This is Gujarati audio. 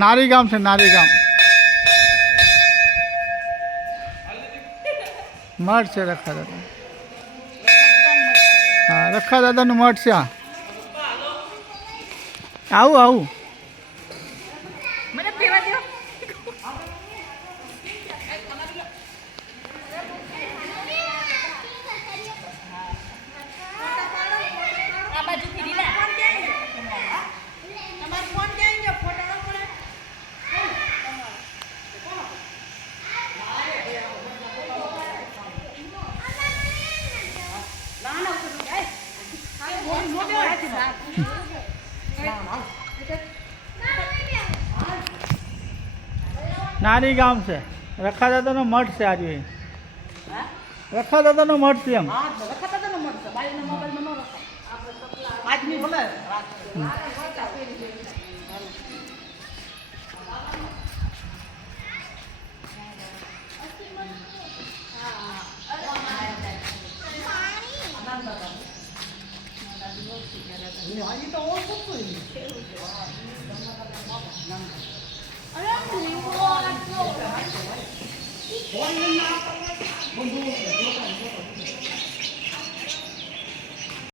નારી ગામ છે, નારી ગામ મઠ છે રખા દાદા. હા, રખા દાદાનું મઠ છે. આવું આવું નારી ગામ છે. રખા દાદાનો મઠ છે. આજે રખા દાદાનો મઠ છે એમ.